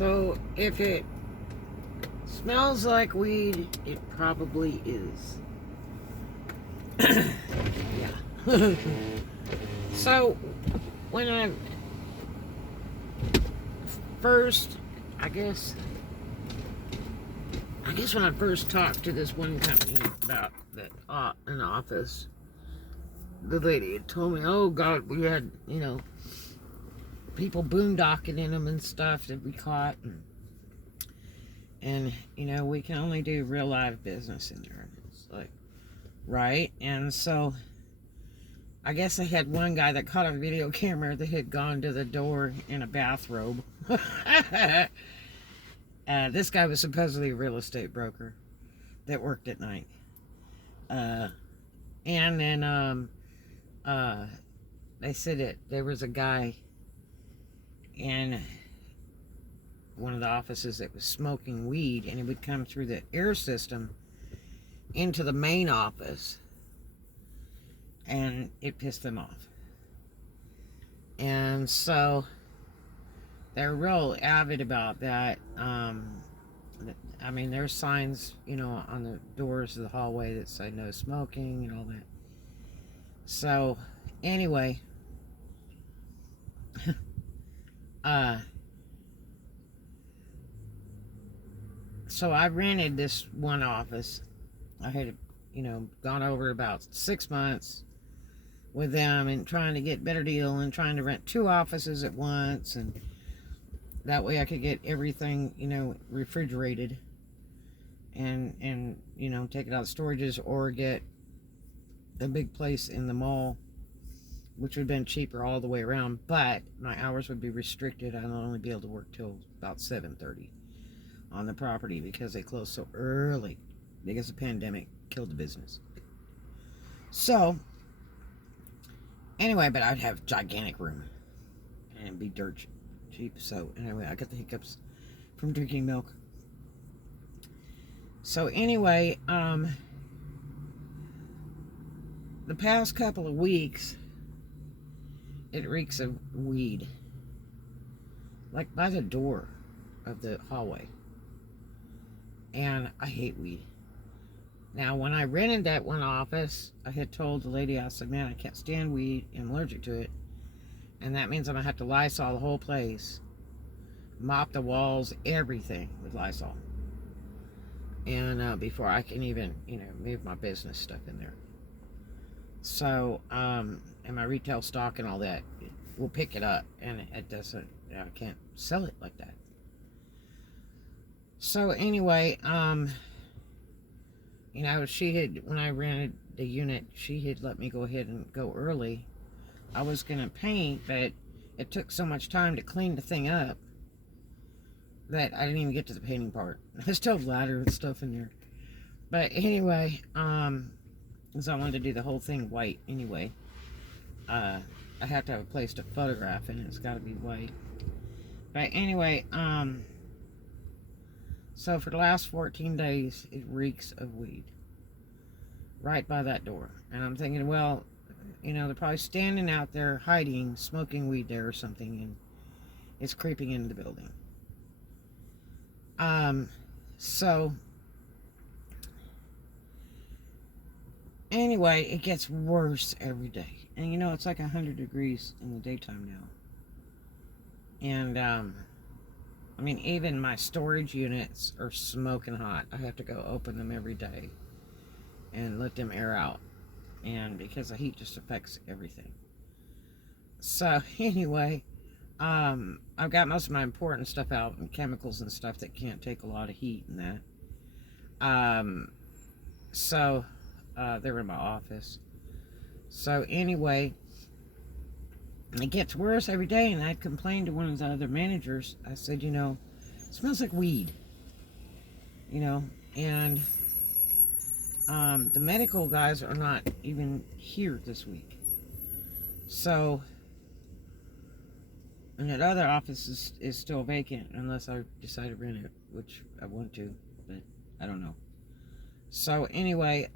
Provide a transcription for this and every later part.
So if it smells like weed, it probably is. Yeah. So when I first, I guess when I first talked to this one company about that an office, the lady had told me, "Oh God, we had people boondocking in them and stuff that we caught, and we can only do real live business in there." It's like, right, and so I guess I had one guy that caught a video camera that had gone to the door in a bathrobe. This guy was supposedly a real estate broker that worked at night. And then they said that there was a guy in one of the offices that was smoking weed, and he would come through the air system into the main office, and it pissed them off. And so they're real avid about that. I mean, there's signs, on the doors of the hallway that say no smoking and all that. So, anyway, so I rented this one office. I had, gone over about 6 months with them and trying to get a better deal and trying to rent 2 offices at once, and that way I could get everything, refrigerated and take it out of storages, or get a big place in the mall, which would have been cheaper all the way around, but my hours would be restricted. I'd only be able to work till about 7:30 on the property because they closed so early because the pandemic killed the business. So anyway, but I'd have gigantic room and it'd be dirt cheap. So anyway, I got the hiccups from drinking milk. So anyway, the past couple of weeks, it reeks of weed, like by the door of the hallway. And I hate weed. Now, when I rented that one office, I had told the lady, I said, "Man, I can't stand weed. I'm allergic to it. And that means I'm going to have to Lysol the whole place, mop the walls, everything with Lysol. And before I can even, move my business stuff in there. So, and my retail stock and all that will pick it up. And it doesn't, I can't sell it like that. So anyway, she had, when I rented the unit, she had let me go ahead and go early. I was going to paint, but it took so much time to clean the thing up that I didn't even get to the painting part. I still have ladder and stuff in there. But anyway, because I wanted to do the whole thing white anyway. I have to have a place to photograph and it's got to be white. But anyway, so for the last 14 days, it reeks of weed right by that door. And I'm thinking, well, they're probably standing out there hiding, smoking weed there or something, and it's creeping into the building. So anyway, it gets worse every day. And it's like 100 degrees in the daytime now. And, I mean, even my storage units are smoking hot. I have to go open them every day and let them air out. And because the heat just affects everything. So anyway, I've got most of my important stuff out, and chemicals and stuff that can't take a lot of heat and that. So they're in my office. So anyway, it gets worse every day, and I complained to one of the other managers. I said, it smells like weed. And the medical guys are not even here this week. So, and that other office is still vacant unless I decide to rent it, which I want to, but I don't know. So anyway,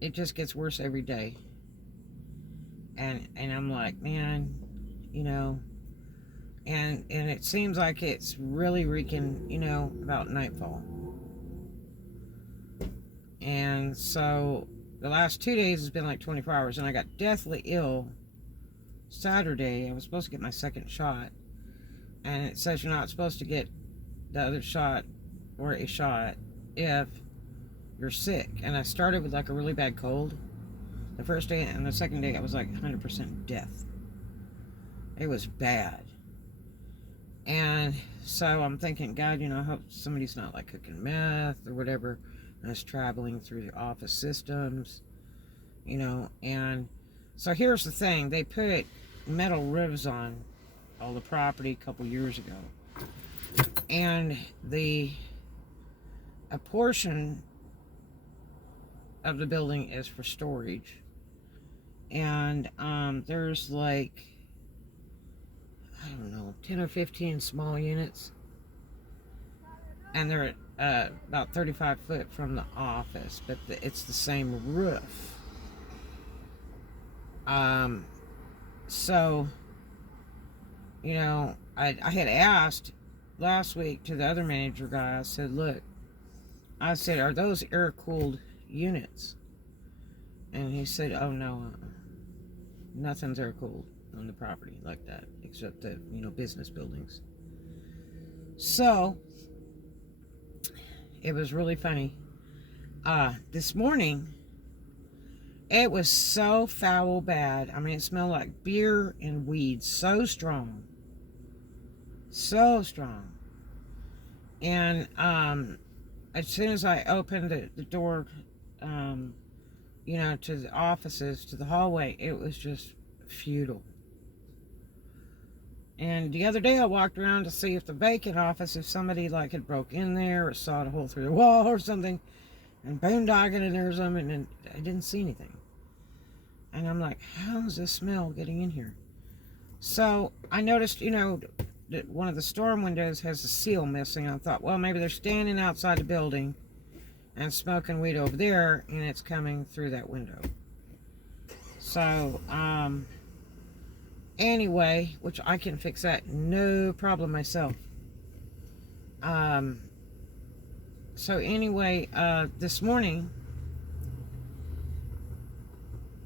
it just gets worse every day. And I'm like, man, And it seems like it's really wreaking, about nightfall. And so the last 2 days has been like 24 hours, and I got deathly ill Saturday. I was supposed to get my second shot, and it says you're not supposed to get the other shot or a shot if you're sick. And I started with like a really bad cold the first day, and the second day I was like 100% death. It was bad. And so I'm thinking, God, I hope somebody's not like cooking meth or whatever, and is traveling through the office systems, and so here's the thing. They put metal roofs on all the property a couple years ago, and a portion of the building is for storage, and there's like, I don't know, 10 or 15 small units, and they're about 35 foot from the office, but it's the same roof. So, I had asked last week to the other manager guy. I said, look, are those air-cooled units? And he said, oh, no, nothing's air-cooled on the property like that, except the, business buildings. So, it was really funny. This morning, it was so foul bad. I mean, it smelled like beer and weed. So strong. So strong. And as soon as I opened the door, to the offices, to the hallway, it was just futile. And the other day I walked around to see if the vacant office, if somebody like had broke in there or sawed a hole through the wall or something, and boondogging in there or something, and I didn't see anything. And I'm like, how's this smell getting in here? So I noticed, that one of the storm windows has a seal missing. I thought, well, maybe they're standing outside the building and smoking weed over there, and it's coming through that window. So, anyway, which I can fix that, no problem myself. So anyway, this morning,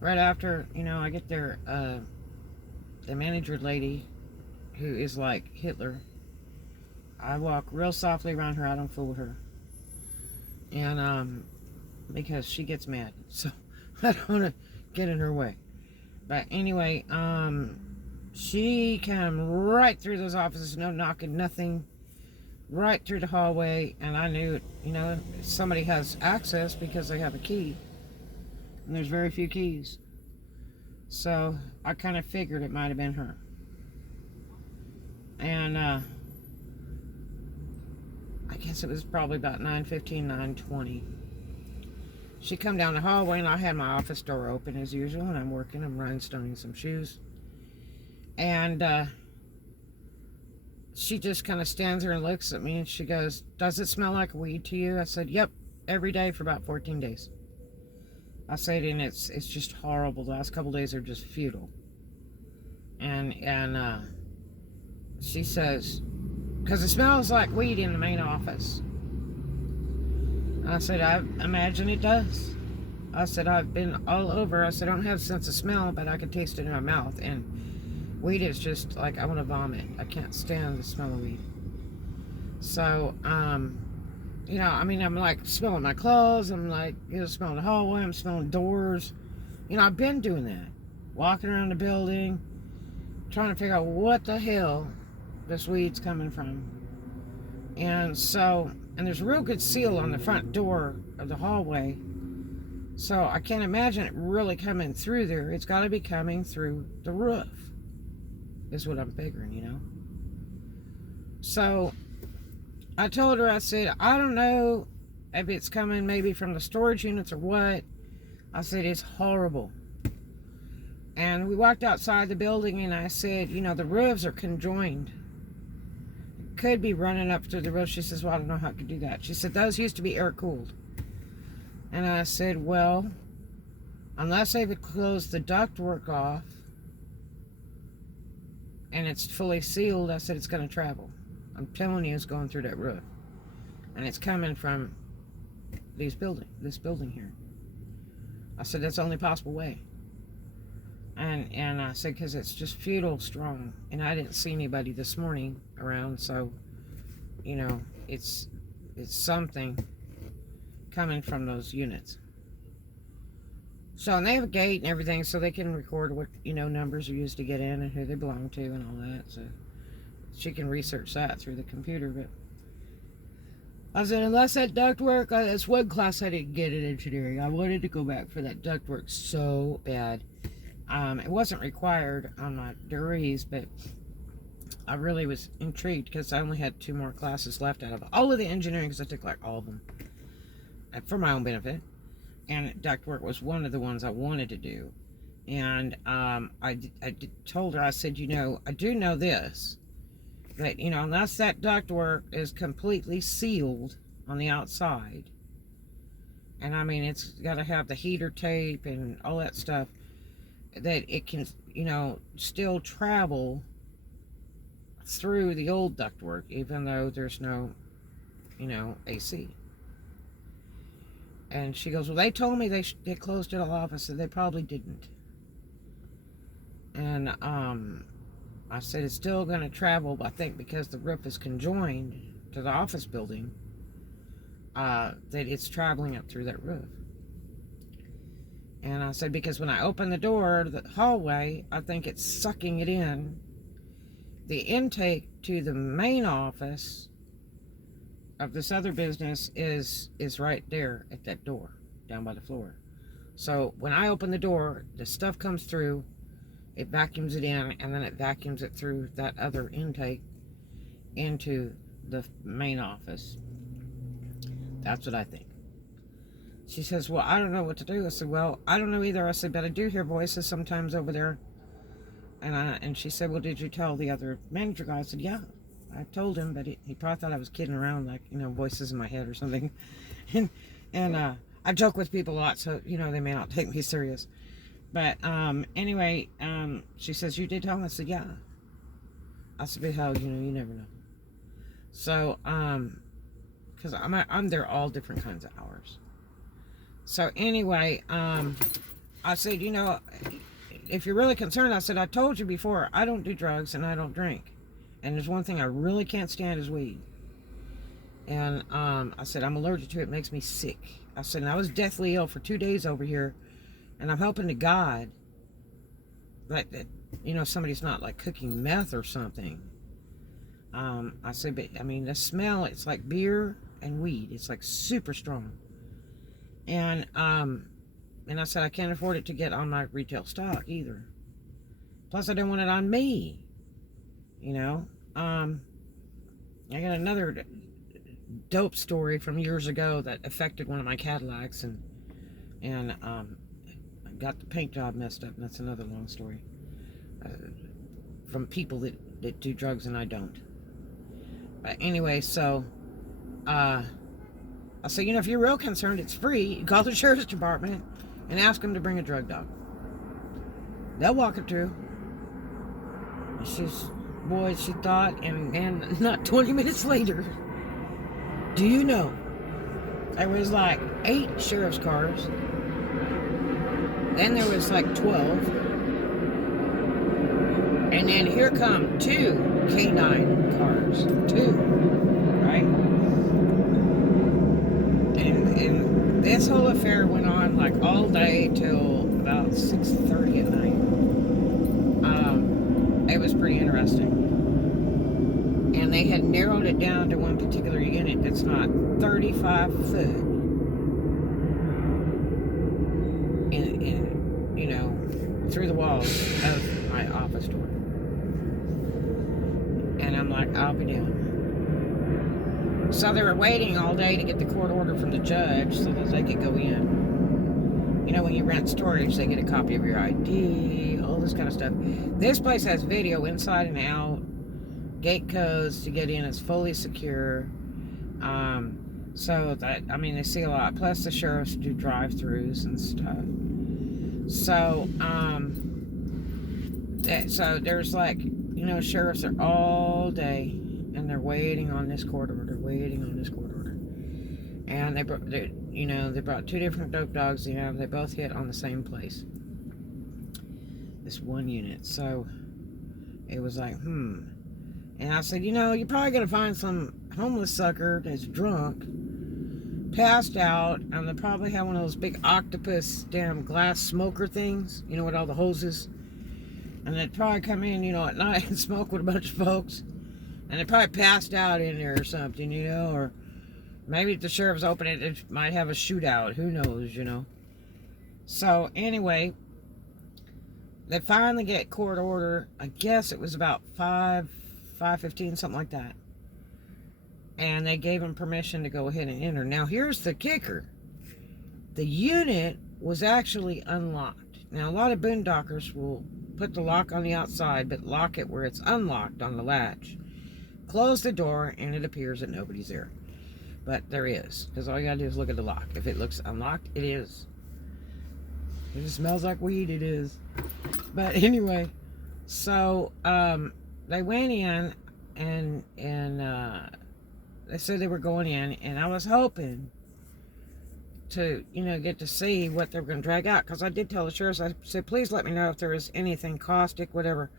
right after, I get there, the manager lady, who is like Hitler, I walk real softly around her. I don't fool with her. And, because she gets mad. So, I don't want to get in her way. But anyway, she came right through those offices, no knocking, nothing, right through the hallway, and I knew, somebody has access because they have a key, and there's very few keys. So, I kind of figured it might have been her. And, I guess it was probably about 9:15, 9:20. She come down the hallway, and I had my office door open as usual, and I'm working, I'm rhinestoning some shoes. And, she just kind of stands there and looks at me, and she goes, does it smell like weed to you? I said, yep, every day for about 14 days. I said, and it's just horrible. The last couple days are just futile. And she says, because it smells like weed in the main office. I said, I imagine it does. I said, I've been all over. I said, I don't have a sense of smell, but I can taste it in my mouth. And weed is just like, I want to vomit. I can't stand the smell of weed. So, I'm like smelling my clothes. I'm like, smelling the hallway. I'm smelling doors. I've been doing that. Walking around the building, trying to figure out what the hell this weed's coming from. And so, and there's a real good seal on the front door of the hallway. So I can't imagine it really coming through there. It's got to be coming through the roof, is what I'm figuring, So I told her, I said, I don't know if it's coming maybe from the storage units or what. I said, it's horrible. And we walked outside the building, and I said, the roofs are conjoined. It could be running up through the roof. She says, well, I don't know how it could do that. She said, those used to be air-cooled. And I said, well, unless they would close the ductwork off, and it's fully sealed, I said, it's going to travel. I'm telling you, it's going through that roof. And it's coming from this building here. I said, that's the only possible way. And I said, because it's just feudal strong. And I didn't see anybody this morning around, so, you know, it's something coming from those units. So, and they have a gate and everything, so they can record what, you know, numbers are used to get in and who they belong to and all that. So she can research that through the computer. But I said, unless that ductwork, that's one class I didn't get in engineering. I wanted to go back for that ductwork so bad. It wasn't required on my degrees, but I really was intrigued because I only had 2 more classes left out of all of the engineering, because I took like all of them for my own benefit. And ductwork was one of the ones I wanted to do. And I told her, I said, you know, I do know this, that, you know, unless that ductwork is completely sealed on the outside, and I mean, it's got to have the heater tape and all that stuff, that it can, you know, still travel through the old ductwork, even though there's no, you know, AC. And she goes, well, they told me they closed it all off. I said, they probably didn't. And I said, it's still going to travel, I think, because the roof is conjoined to the office building, that it's traveling up through that roof. And I said, because when I open the door to the hallway, I think it's sucking it in. The intake to the main office of this other business is right there at that door, down by the floor. So when I open the door, the stuff comes through, it vacuums it in, and then it vacuums it through that other intake into the main office. That's what I think. She says, well, I don't know what to do. I said, well, I don't know either. I said, but I do hear voices sometimes over there. And she said, well, did you tell the other manager guy? I said, yeah, I told him, but he probably thought I was kidding around, like, you know, voices in my head or something. And I joke with people a lot, so, you know, they may not take me serious. But anyway, she says, you did tell him? I said, yeah. I said, but hell, you know, you never know. So, because I'm there all different kinds of hours. So anyway, I said, you know, if you're really concerned, I said, I told you before, I don't do drugs and I don't drink. And there's one thing I really can't stand is weed. And I said, I'm allergic to it. It makes me sick. I said, and I was deathly ill for 2 days over here. And I'm hoping to God that, you know, somebody's not like cooking meth or something. I said, but I mean, the smell, it's like beer and weed. It's like super strong. And I said, I can't afford it to get on my retail stock either. Plus, I don't want it on me. You know, I got another dope story from years ago that affected one of my Cadillacs, and I got the paint job messed up, and that's another long story. From people that do drugs and I don't. But anyway, so I said, you know, if you're real concerned, it's free. You call the sheriff's department and ask them to bring a drug dog. They'll walk it through. Boy, she thought, and not 20 minutes later, do you know, there was like 8 sheriff's cars, then there was like 12, and then here come 2 canine cars, 2, right? And this whole affair went on like all day till about 6:30 at night. It was pretty interesting. And they had narrowed it down to one particular unit that's not 35 foot in you know, through the walls of my office door. And I'm like, I'll be down. So they were waiting all day to get the court order from the judge so that they could go in. You know, when you rent storage, they get a copy of your ID, all this kind of stuff. This place has video inside and out, gate codes to get in. It's fully secure. So that, I mean, they see a lot. Plus the sheriffs do drive-throughs and stuff. So, so there's like, you sheriffs are all day, and they're waiting on this court order, waiting on this court order. And they brought two different dope dogs. They both hit on the same place, this one unit. So it was like, And I said, you're probably gonna find some homeless sucker that's drunk, passed out, and they probably have one of those big octopus damn glass smoker things, with all the hoses. And they'd probably come in, at night and smoke with a bunch of folks. And they probably passed out in there or something, or maybe if the sheriff's open it might have a shootout. Who knows, So anyway, they finally get court order. I guess it was about 5:15, something like that. And they gave him permission to go ahead and enter. Now here's the kicker. The unit was actually unlocked. Now a lot of boondockers will put the lock on the outside, but lock it where it's unlocked on the latch. Close the door, and it appears that nobody's there. But there is, because all you gotta do is look at the lock. If it looks unlocked, it is. If it smells like weed, it is. But anyway, so they went in, and they said they were going in, and I was hoping to, get to see what they were going to drag out, because I did tell the sheriff, I said, please let me know if there was anything caustic, whatever,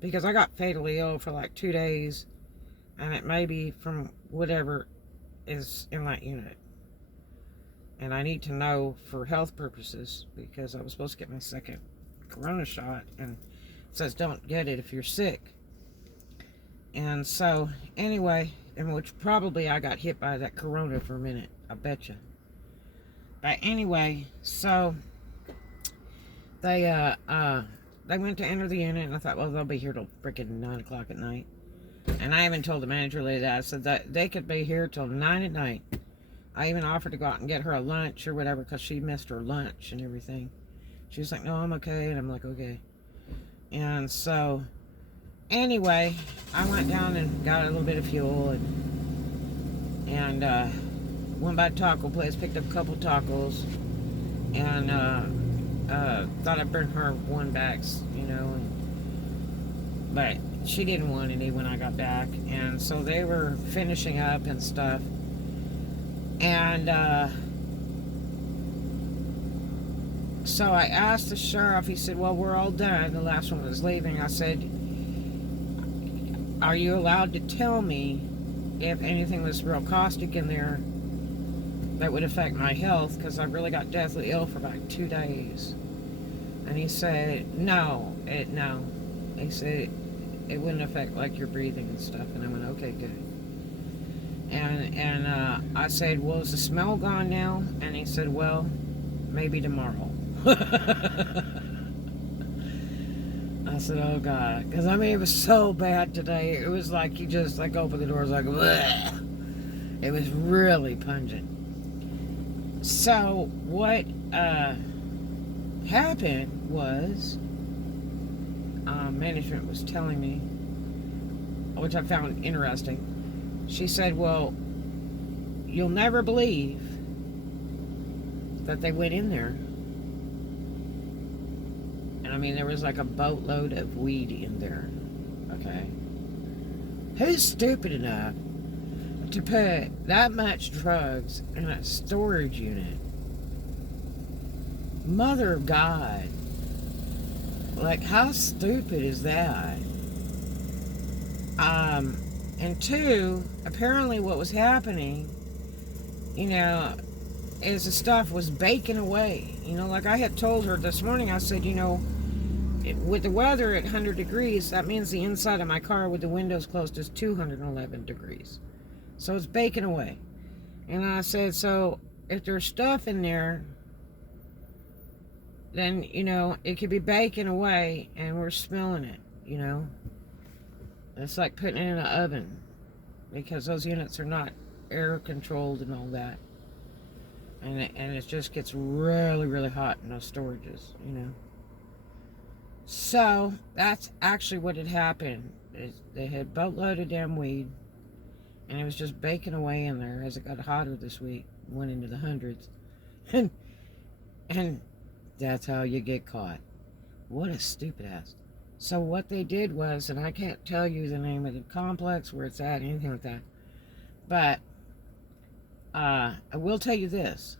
because I got fatally ill for like 2 days, and it may be from whatever is in that unit, and I need to know for health purposes, because I was supposed to get my second corona shot, and it says don't get it if you're sick. And so anyway, and which probably I got hit by that corona for a minute, I betcha. But anyway, so they went to enter the unit, and I thought, well, they'll be here till freaking 9 o'clock at night. And I even told the manager lady that. I said that they could be here till 9 at night. I even offered to go out and get her a lunch or whatever, because she missed her lunch and everything. She was like, no, I'm okay. And I'm like, okay. And so anyway, I went down and got a little bit of fuel, and went by a taco place, picked up a couple tacos, and thought I'd bring her one back, but she didn't want any when I got back. And so they were finishing up and stuff, and so I asked the sheriff. He said, well, we're all done. The last one was leaving. I said, are you allowed to tell me if anything was real caustic in there that would affect my health, because I really got deathly ill for about 2 days? And he said, no. He said it wouldn't affect like your breathing and stuff. And I went, okay, good. And I said, well, is the smell gone now? And he said, well, maybe tomorrow. I said, oh God, because it was so bad today. It was like he just like opened the doors like, bleh. It was really pungent. So what happened was, management was telling me, which I found interesting. She said, well, you'll never believe that they went in there. And there was like a boatload of weed in there. Okay. Who's stupid enough to put that much drugs in a storage unit? Mother of God. Like, how stupid is that? And two, apparently what was happening, is the stuff was baking away. Like I had told her this morning, I said, with the weather at 100 degrees, that means the inside of my car with the windows closed is 211 degrees. So it's baking away. And I said, so if there's stuff in there, then, it could be baking away and we're smelling it, It's like putting it in an oven, because those units are not air controlled and all that. And it just gets really, really hot in those storages, So that's actually what had happened. They had boatload of damn weed, and it was just baking away in there as it got hotter this week, went into the hundreds. And that's how you get caught. What a stupid ass. So what they did was, and I can't tell you the name of the complex, where it's at, anything like that, but I will tell you this.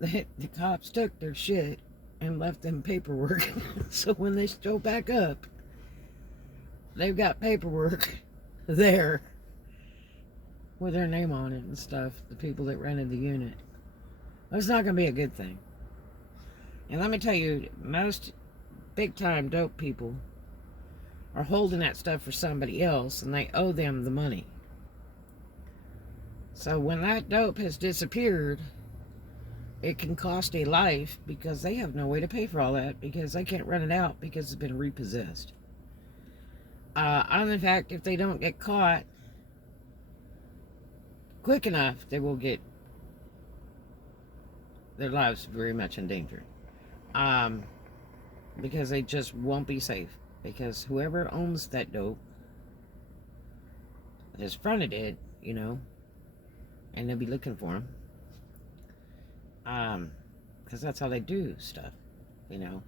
The cops took their shit and left them paperwork. So when they show back up, they've got paperwork there with their name on it and stuff, the people that rented the unit. Well, it's not going to be a good thing. And let me tell you, most big-time dope people are holding that stuff for somebody else, and they owe them the money. So when that dope has disappeared, it can cost a life, because they have no way to pay for all that, because they can't run it out because it's been repossessed. On the fact, if they don't get caught quick enough, they will get their lives very much in danger. Because they just won't be safe. Because whoever owns that dope has fronted it, you know, and they'll be looking for them. Because that's how they do stuff, you know.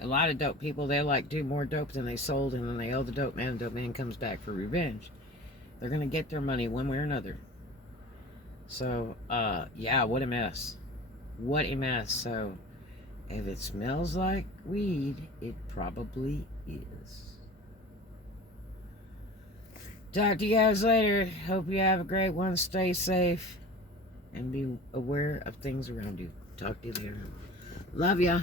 A lot of dope people, they like do more dope than they sold, and then they owe the dope man. The dope man comes back for revenge. They're gonna get their money one way or another. So, yeah, what a mess. What a mess. So, if it smells like weed, it probably is. Talk to you guys later. Hope you have a great one. Stay safe and be aware of things around you. Talk to you later. Love ya.